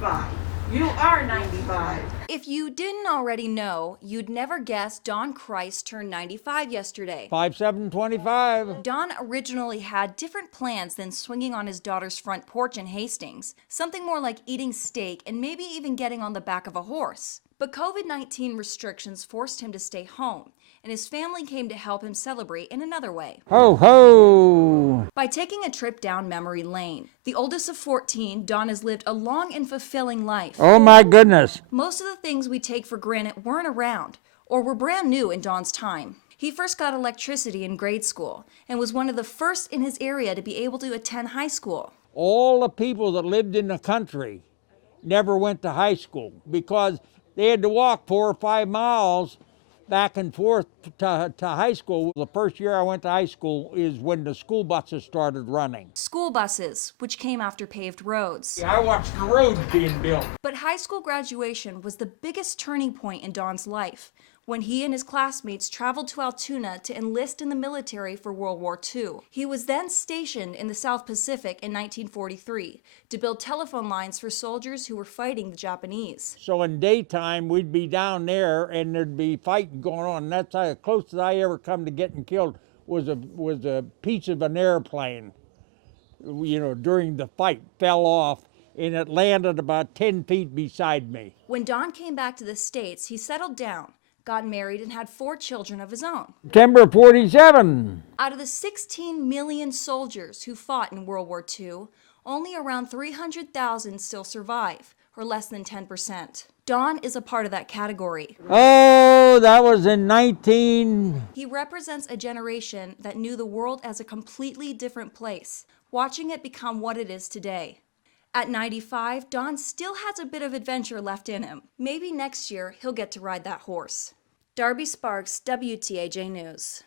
95. You are 95. If you didn't already know, you'd never guess Don Christ turned 95 yesterday. 5/7/25. Don originally had different plans than swinging on his daughter's front porch in Hastings, something more like eating steak and maybe even getting on the back of a horse. But COVID-19 restrictions forced him to stay home, and his family came to help him celebrate in another way. Ho, ho! By taking a trip down memory lane. The oldest of 14, Don has lived a long and fulfilling life. Oh my goodness. Most of the things we take for granted weren't around, or were brand new in Don's time. He first got electricity in grade school, and was one of the first in his area to be able to attend high school. All the people that lived in the country never went to high school because they had to walk 4 or 5 miles back and forth to high school. The first year I went to high school is when the school buses started running. School buses, which came after paved roads. I watched the roads being built. But high school graduation was the biggest turning point in Don's life, when he and his classmates traveled to Altoona to enlist in the military for World War II. He was then stationed in the South Pacific in 1943 to build telephone lines for soldiers who were fighting the Japanese. So in daytime, we'd be down there and there'd be fighting going on. And that's how close as I ever come to getting killed was a piece of an airplane, during the fight, fell off and it landed about 10 feet beside me. When Don came back to the States, he settled down, got married, and had 4 children of his own. September 47. Out of the 16 million soldiers who fought in World War II, only around 300,000 still survive, or less than 10%. Don is a part of that category. Oh, that was in 19... He represents a generation that knew the world as a completely different place, watching it become what it is today. At 95, Don still has a bit of adventure left in him. Maybe next year he'll get to ride that horse. Darby Sparks, WTAJ News.